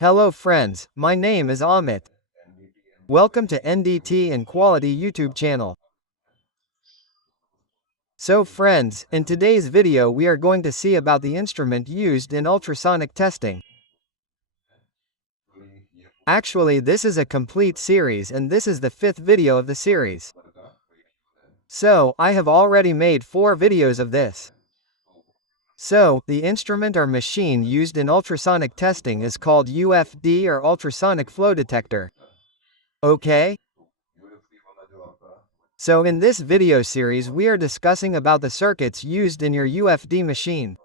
Hello friends, my name is Amit. Welcome to NDT and Quality YouTube channel. So friends, in today's video we are going to see about the instrument used in ultrasonic testing. Actually this is a complete series and this is the 5th video of the series. So, I have already made 4 videos of this. So, the instrument or machine used in ultrasonic testing is called UFD or ultrasonic flow detector. Okay? So in this video series we are discussing about the circuits used in your UFD machine.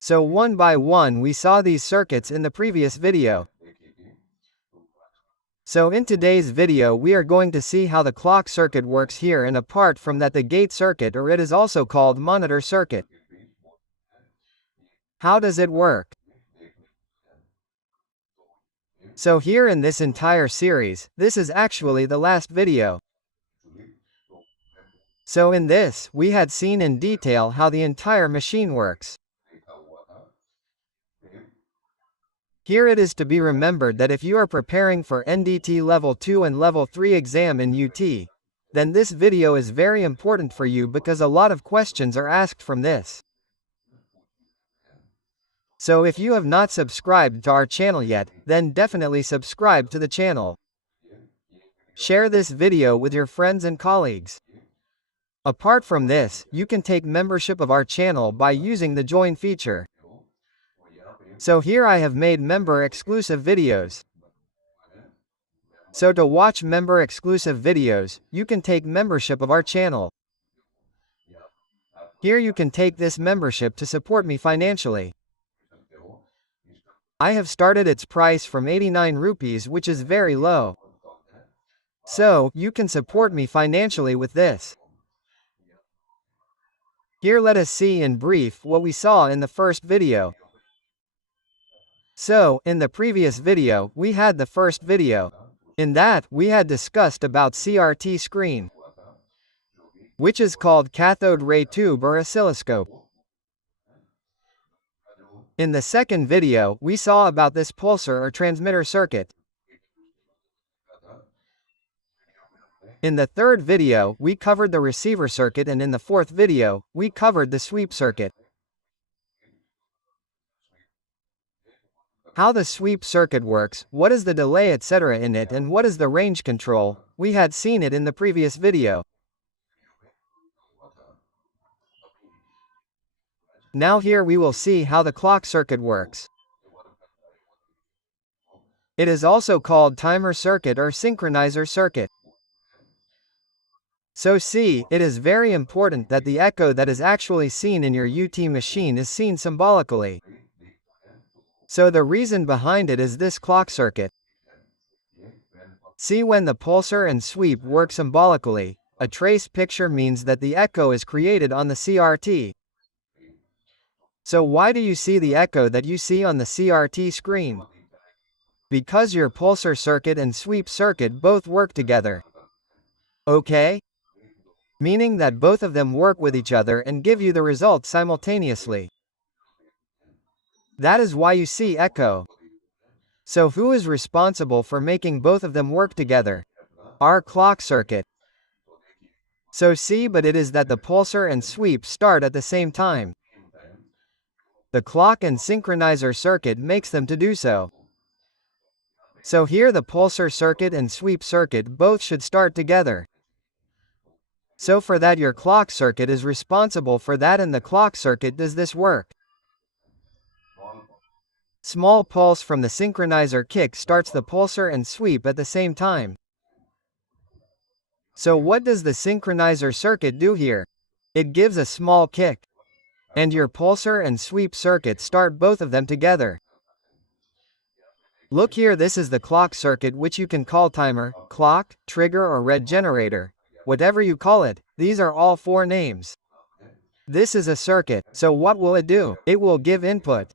So one by one we saw these circuits in the previous video. So in today's video we are going to see how the clock circuit works here, and apart from that the gate circuit, or it is also called monitor circuit. How does it work? So here in this entire series, this is actually the last video. So in this, we had seen in detail how the entire machine works. Here it is to be remembered that if you are preparing for NDT Level 2 and Level 3 exam in UT, then this video is very important for you because a lot of questions are asked from this. So if you have not subscribed to our channel yet, then definitely subscribe to the channel. Share this video with your friends and colleagues. Apart from this, you can take membership of our channel by using the join feature. So here I have made member exclusive videos. So to watch member exclusive videos, you can take membership of our channel. Here you can take this membership to support me financially. I have started its price from 89 rupees, which is very low. So, you can support me financially with this. Here let us see in brief what we saw in the first video. So, in the previous video, we had the first video. In that, we had discussed about CRT screen, which is called cathode ray tube or oscilloscope. In the second video, we saw about this pulsar or transmitter circuit. In the third video, we covered the receiver circuit, and in the fourth video, we covered the sweep circuit. How the sweep circuit works, what is the delay etc. in it, and what is the range control, we had seen it in the previous video. Now here we will see how the clock circuit works. It is also called timer circuit or synchronizer circuit. So see, it is very important that the echo that is actually seen in your UT machine is seen symbolically. So the reason behind it is this clock circuit. See, when the pulsar and sweep work symbolically, a trace picture means that the echo is created on the CRT. So why do you see the echo that you see on the CRT screen? Because your pulsar circuit and sweep circuit both work together. Okay? Meaning that both of them work with each other and give you the result simultaneously. That is why you see echo. So who is responsible for making both of them work together? Our clock circuit. So see, but it is that the pulsar and sweep start at the same time. The clock and synchronizer circuit makes them to do so. So here the pulsar circuit and sweep circuit both should start together. So for that your clock circuit is responsible for that, and the clock circuit does this work. Small pulse from the synchronizer kick starts the pulsar and sweep at the same time. So what does the synchronizer circuit do here? It gives a small kick. And your pulsar and sweep circuit start both of them together. Look here, this is the clock circuit, which you can call timer, clock, trigger or red generator. Whatever you call it, these are all 4 names. This is a circuit, so what will it do? It will give input.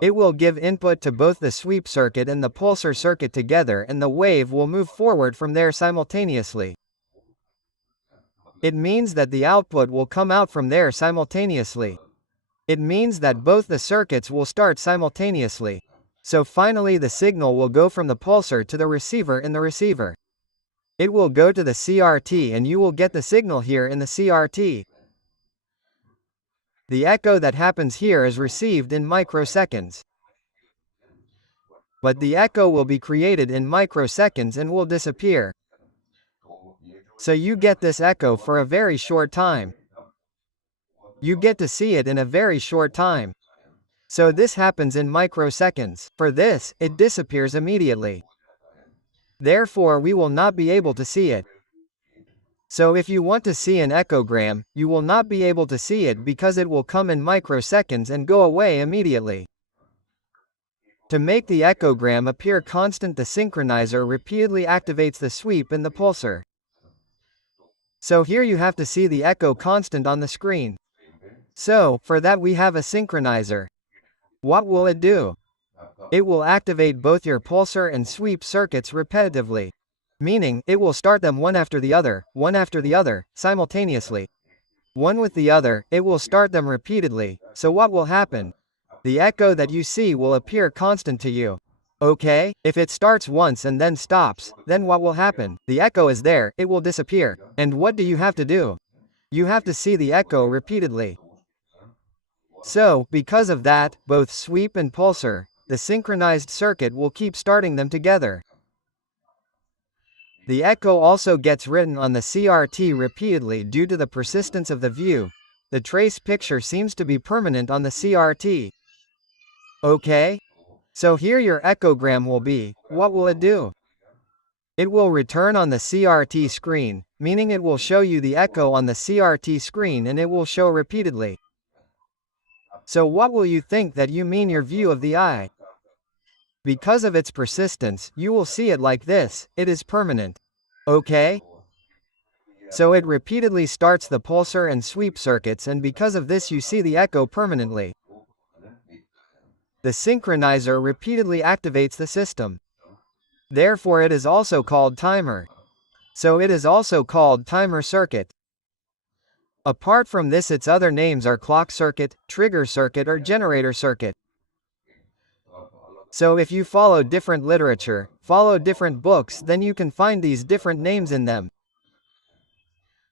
It will give input to both the sweep circuit and the pulsar circuit together, and the wave will move forward from there simultaneously. It means that the output will come out from there simultaneously. It means that both the circuits will start simultaneously. So finally the signal will go from the pulsar to the receiver in the receiver. It will go to the CRT and you will get the signal here in the CRT. The echo that happens here is received in microseconds. But the echo will be created in microseconds and will disappear. So you get this echo for a very short time. You get to see it in a very short time. So this happens in microseconds. For this, it disappears immediately. Therefore we will not be able to see it. So if you want to see an echogram, you will not be able to see it because it will come in microseconds and go away immediately. To make the echogram appear constant, the synchronizer repeatedly activates the sweep in the pulsar. So here you have to see the echo constant on the screen. So, for that we have a synchronizer. What will it do? It will activate both your pulsar and sweep circuits repetitively. Meaning, it will start them one after the other, simultaneously. One with the other, it will start them repeatedly. So what will happen? The echo that you see will appear constant to you. Okay, if it starts once and then stops, then what will happen? The echo is there, it will disappear. And what do you have to do? You have to see the echo repeatedly. So, because of that, both sweep and pulsar, the synchronized circuit will keep starting them together. The echo also gets written on the CRT repeatedly due to the persistence of the view. The trace picture seems to be permanent on the CRT. Okay? So here your echogram will be. What will it do? It will return on the CRT screen, meaning it will show you the echo on the CRT screen and it will show repeatedly. So what will you think that you mean your view of the eye? Because of its persistence, you will see it like this, it is permanent. Okay? So it repeatedly starts the pulsar and sweep circuits and because of this you see the echo permanently. The synchronizer repeatedly activates the system. Therefore it is also called timer. So it is also called timer circuit. Apart from this its other names are clock circuit, trigger circuit or generator circuit. So if you follow different literature, follow different books, then you can find these different names in them.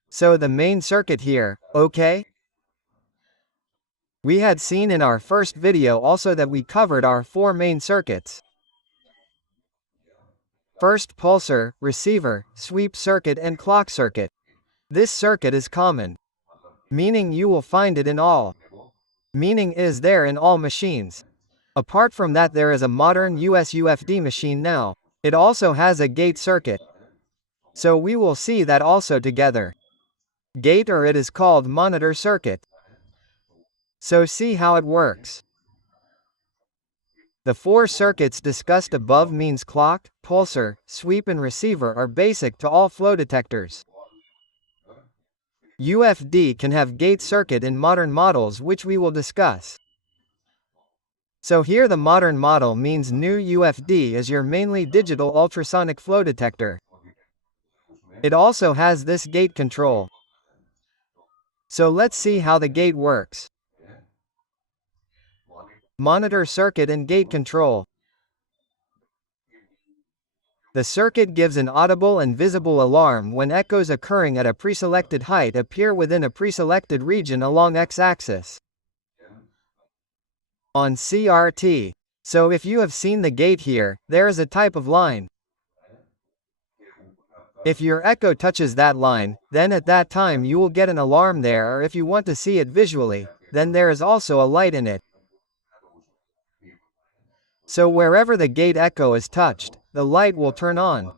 So the main circuit here, okay? We had seen in our first video also that we covered our 4 main circuits. First pulsar, receiver, sweep circuit and clock circuit. This circuit is common. Meaning you will find it in all. Meaning is there in all machines. Apart from that there is a modern USUFD machine now. It also has a gate circuit. So we will see that also together. Gate or it is called monitor circuit. So see how it works. The 4 circuits discussed above means clock, pulsar, sweep and receiver are basic to all flow detectors. UFD can have gate circuit in modern models which we will discuss. So here the modern model means new UFD is your mainly digital ultrasonic flow detector. It also has this gate control. So let's see how the gate works. Monitor circuit and gate control. The circuit gives an audible and visible alarm when echoes occurring at a preselected height appear within a preselected region along x-axis. On CRT. So if you have seen the gate here, there is a type of line. If your echo touches that line, then at that time you will get an alarm there, or if you want to see it visually, then there is also a light in it. So wherever the gate echo is touched, the light will turn on.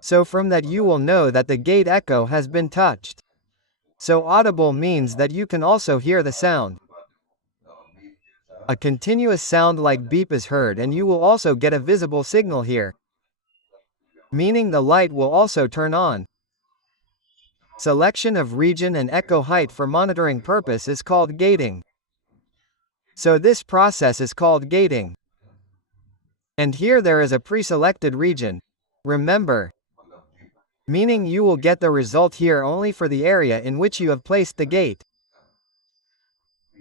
So from that you will know that the gate echo has been touched. So audible means that you can also hear the sound. A continuous sound like beep is heard and you will also get a visible signal here. Meaning the light will also turn on. Selection of region and echo height for monitoring purpose is called gating. So this process is called gating. And here there is a pre-selected region. Remember. Meaning you will get the result here only for the area in which you have placed the gate.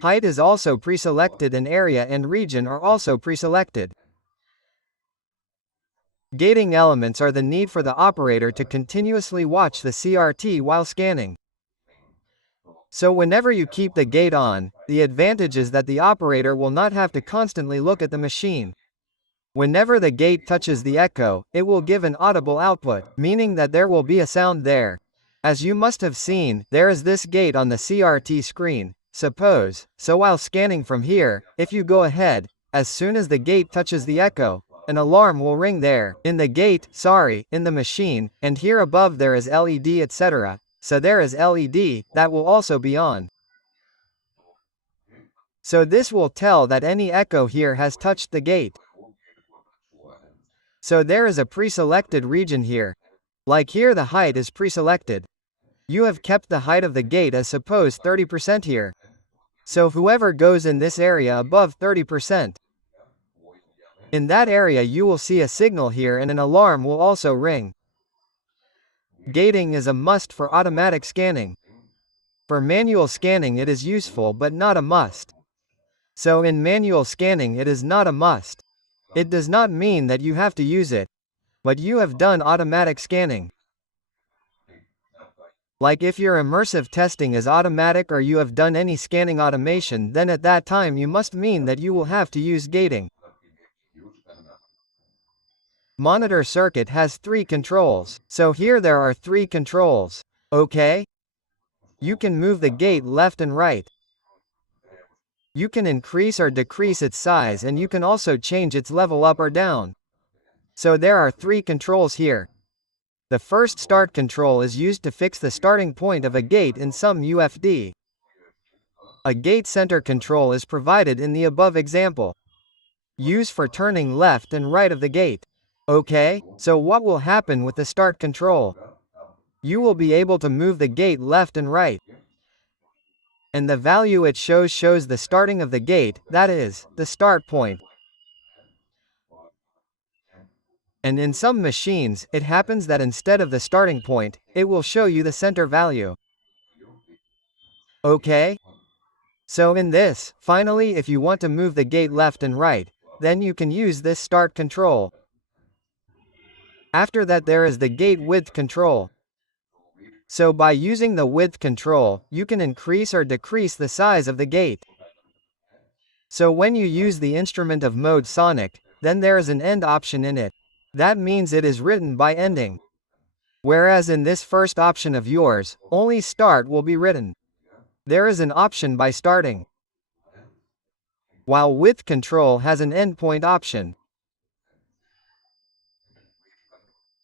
Height is also pre-selected and area and region are also pre-selected. Gating elements are the need for the operator to continuously watch the CRT while scanning. So whenever you keep the gate on, the advantage is that the operator will not have to constantly look at the machine. Whenever the gate touches the echo, it will give an audible output, meaning that there will be a sound there. As you must have seen, there is this gate on the CRT screen. Suppose, so while scanning from here, if you go ahead, as soon as the gate touches the echo, an alarm will ring there, in the machine, and here above there is LED etc. So there is LED, that will also be on. So this will tell that any echo here has touched the gate. So there is a pre-selected region here. Like here the height is pre-selected. You have kept the height of the gate as suppose 30% here. So whoever goes in this area above 30%, in that area you will see a signal here and an alarm will also ring. Gating is a must for automatic scanning. For manual scanning it is useful but not a must. So in manual scanning it is not a must. It does not mean that you have to use it, but you have done automatic scanning. Like if your immersive testing is automatic or you have done any scanning automation, then at that time you must mean that you will have to use gating. Monitor circuit has 3 controls. So here there are 3 controls. Okay? You can move the gate left and right. You can increase or decrease its size and you can also change its level up or down. So there are 3 controls here. The first start control is used to fix the starting point of a gate in some UFD. A gate center control is provided in the above example. Use for turning left and right of the gate. Okay, so what will happen with the start control? You will be able to move the gate left and right. And the value it shows the starting of the gate, that is, the start point. And in some machines, it happens that instead of the starting point, it will show you the center value. Okay? So in this, finally if you want to move the gate left and right, then you can use this start control. After that there is the gate width control. So by using the width control, you can increase or decrease the size of the gate. So when you use the instrument of mode Sonic, then there is an end option in it. That means it is written by ending. Whereas in this first option of yours, only start will be written. There is an option by starting. While width control has an endpoint option.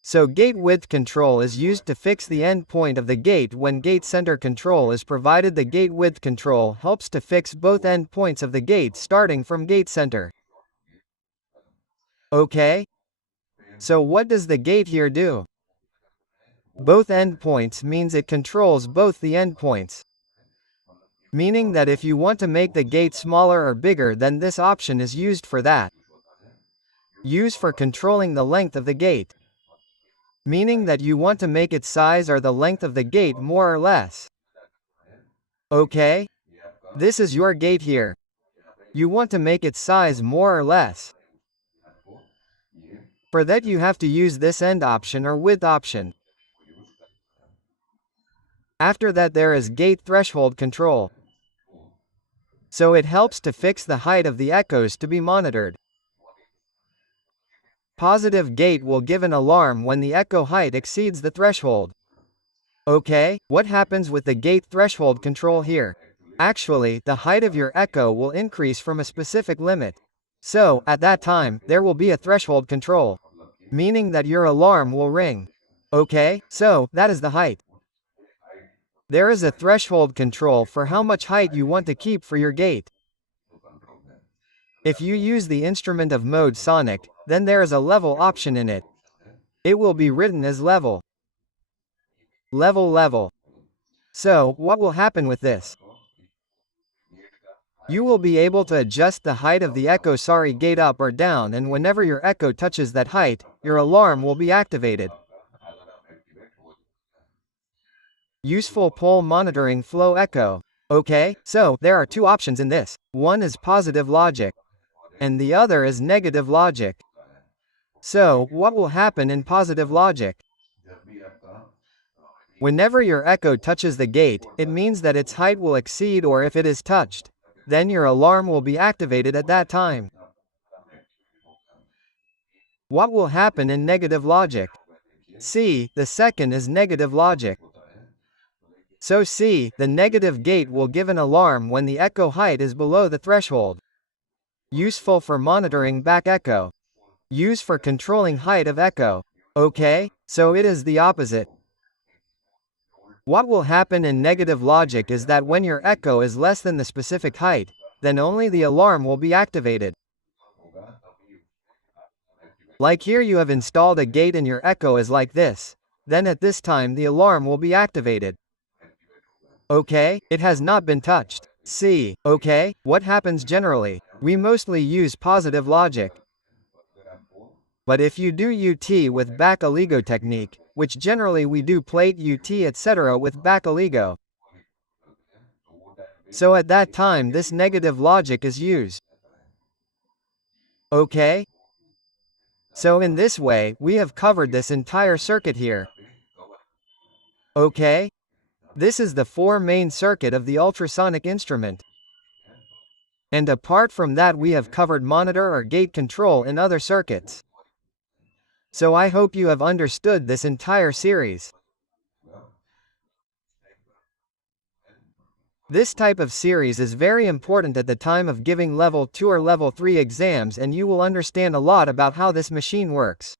So gate width control is used to fix the endpoint of the gate when gate center control is provided. The gate width control helps to fix both endpoints of the gate starting from gate center. Okay? So what does the gate here do? Both endpoints means it controls both the endpoints. Meaning that if you want to make the gate smaller or bigger, then this option is used for that. Use for controlling the length of the gate. Meaning that you want to make its size or the length of the gate more or less. Okay? This is your gate here. You want to make its size more or less. For that you have to use this end option or width option. After that there is gate threshold control. So it helps to fix the height of the echoes to be monitored. Positive gate will give an alarm when the echo height exceeds the threshold. Okay, what happens with the gate threshold control here? Actually, the height of your echo will increase from a specific limit. So, at that time, there will be a threshold control. Meaning that your alarm will ring. Okay, so, that is the height. There is a threshold control for how much height you want to keep for your gate. If you use the instrument of mode Sonic, then there is a level option in it. It will be written as level. Level. So, what will happen with this? You will be able to adjust the height of the echo gate up or down, and whenever your echo touches that height, your alarm will be activated. Useful pole monitoring flow echo. Okay, so there are two options in this. One is positive logic, and the other is negative logic. So, what will happen in positive logic? Whenever your echo touches the gate, it means that its height will exceed, or if it is touched, then your alarm will be activated at that time. What will happen in negative logic? C. The second is negative logic. So C. The negative gate will give an alarm when the echo height is below the threshold. Useful for monitoring back echo. Used for controlling height of echo. Okay, so it is the opposite. What will happen in negative logic is that when your echo is less than the specific height, then only the alarm will be activated. Like here you have installed a gate and your echo is like this. Then at this time the alarm will be activated. Okay, it has not been touched. C. Okay, what happens generally? We mostly use positive logic. But if you do UT with back oligo technique, which generally we do plate UT etc. with back oligo, so at that time this negative logic is used. Okay? So in this way, we have covered this entire circuit here. Okay? This is the four main circuit of the ultrasonic instrument. And apart from that we have covered monitor or gate control in other circuits. So I hope you have understood this entire series. This type of series is very important at the time of giving level 2 or level 3 exams, and you will understand a lot about how this machine works.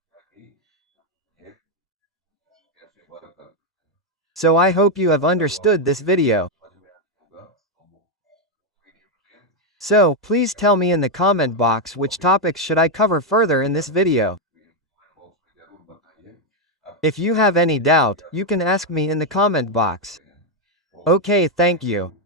So I hope you have understood this video. So, please tell me in the comment box which topics should I cover further in this video. If you have any doubt, you can ask me in the comment box. Okay, thank you.